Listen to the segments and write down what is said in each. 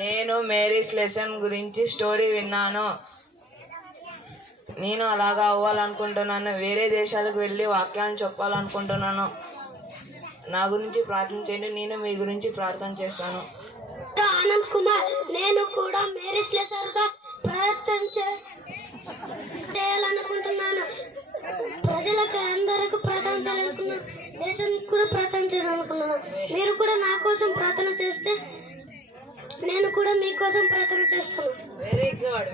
నేను Mary's lesson గురించి story విన్నాను. నేను అలాగా అవ్వాలనుకుంటున్నాను. వేరే దేశాలకు వెళ్ళి వాక్యాలను చెప్పాలనుకుంటున్నాను. నా గురించి ప్రార్థన చేయండి. నేను మీ గురించి ప్రార్థన చేస్తాను. ఆనంద్ కుమార్, నేను కూడా మేరీస్ లెసన్గా ప్రార్థన చేయాలనుకుంటున్నాను. ప్రజలకు అందరికీ ప్రార్థన చేయాలనుకున్నాను. దేశానికి కూడా ప్రార్థన చేయాలనుకున్నాను. మీరు కూడా నా కోసం ప్రార్థన చేస్తే నేను కూడా మీకోసం ప్రార్థన చేస్తాను.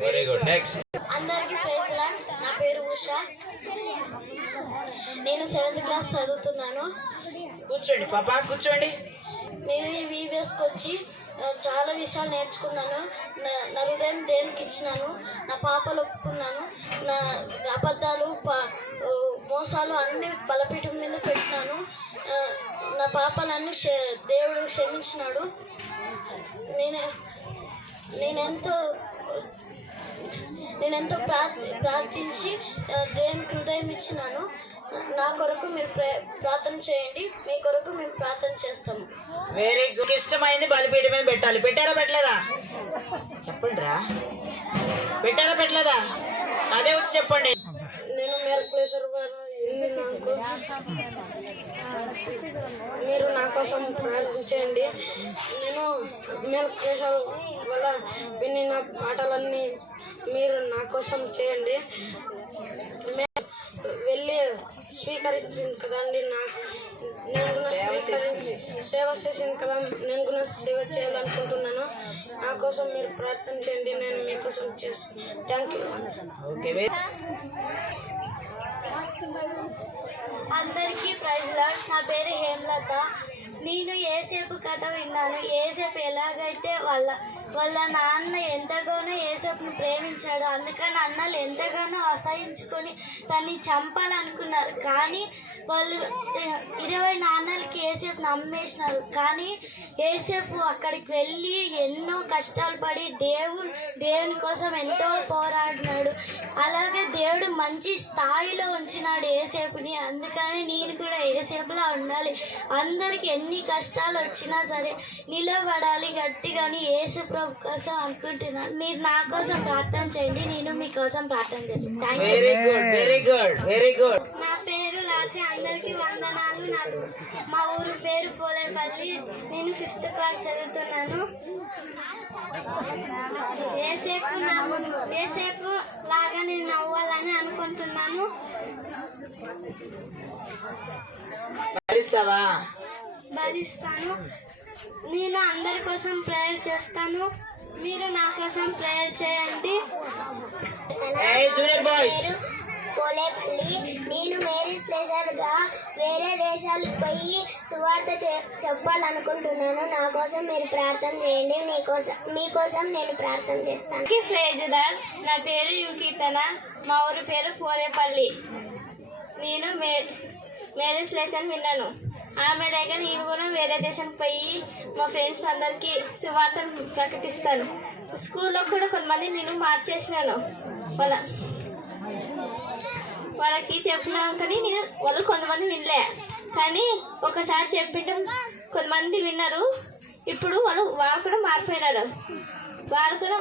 Very good. నెక్స్ట్. అందరికీ ప్రైజ్ లార్డ్. నా పేరు ఉషా. నేను 7th క్లాస్ చదువుతున్నాను. కూర్చోండి పాపా, కూర్చోండి. నేను ఈ వీడియోస్కి వచ్చి చాలా విషయాలు నేర్చుకున్నాను. నా హృదయం దేవునికి ఇచ్చినాను. నా పాపలు ఒప్పుకున్నాను. నా అబద్ధాలు మోసాలు అన్ని బలపీఠం మీద పెట్టినాను. నా పాపలన్నీ దేవుడు క్షమించినాడు. నేనెంతో ప్రార్థించి దేవునికి హృదయం ఇచ్చినాను. నా కొరకు మీరు ప్రార్థన చేయండి. మీ కొరకు మేము ప్రార్థన చేస్తాము. Very good. ఇష్టమైంది బలిపీఠం మీద పెట్టాలి. పెట్టారా పెట్టలేదా? చెప్పండి రా. పెట్టారా పెట్టలేదా? అదే వచ్చి చెప్పండి. నేను మేరక్లేసర్ మీరు నా కోసం ప్రార్థించండి. నేను మేరక్లేసర్ వల్ల వినిన మాటలన్నీ మీరు నా కోసం చేయండి. వెళ్ళి స్వీకరించింది కదండి. నేను కూడా సేవ చేసింది కదా. నేను కూడా సేవ చేయాలనుకుంటున్నాను. నా కోసం మీరు ప్రార్థన చేయండి. నేను మీకోసం చేస్తాను. Thank you. ఓకే. అందరికీ ప్రైజ్ లార్డ్. నా పేరు హేమలత. నేను యేసేపు కథ విన్నాను. యేసేపు ఎలాగైతే వాళ్ళ నాన్న ఎంతగానో యేసేపుని ప్రేమించాడు. అందుకని అన్నలు ఎంతగానో అసహించుకొని తన్ని చంపాలనుకున్నారు. కానీ వాళ్ళు 20 నాన్నలకి యేసేపుని అమ్మేసినారు. కానీ యేసేపు అక్కడికి వెళ్ళి ఎన్నో కష్టాలు పడి దేవుని కోసం ఎంతో పోరాడినాడు. అలాగే దేవుడు మంచి స్థాయిలో ఉంచినాడు యేసేపుని. అందుకని నేను కూడా యేసేపులా ఉండాలి. అందరికి ఎన్ని కష్టాలు వచ్చినా సరే నిలబడాలి గట్టిగాని యేసు ప్రభు కోసం అనుకుంటున్నాను. మీరు నా కోసం ప్రార్థన చేయండి. నేను మీకోసం ప్రార్థన చేస్తాను. Very good. నా పేరు లాసి. అందరికీ వందనాలు. మా ఊరు పేరు పోలేపల్లి. నేను 5th క్లాస్ చదువుతున్నాను. ఏసేపు లాగా నేను నవ్వాలని అనుకుంటున్నాను. భరిస్తాను. నేను అందరి కోసం ప్రేయర్ చేస్తాను. మీరు నా కోసం ప్రేయర్ చేయండి. పోలేపల్లి. నేను మేరీస్ లెసన్గా వేరే దేశాలకు పోయి సువార్త చెప్పాలనుకుంటున్నాను. నా కోసం మీరు ప్రార్థన చేయండి. మీకోసం నేను ప్రార్థన చేస్తాను. Praise Lord. నా పేరు యుకీర్తన. మా ఊరి పేరు పోలేపల్లి. నేను మేరీస్ లెసన్ విన్నాను. ఆమె దగ్గర నేను కూడా వేరే దేశానికి పోయి మా ఫ్రెండ్స్ అందరికీ సువార్తను ప్రకటిస్తాను. స్కూల్లో కూడా కొంతమంది నేను మార్చేసినాను. వాళ్ళకి చెప్పినాను కానీ వాళ్ళు కొంతమంది వినలే. కానీ ఒకసారి చెప్పడం కొంతమంది విన్నారు. ఇప్పుడు వాళ్ళు కూడా మారిపోయినారు. వాళ్ళు కూడా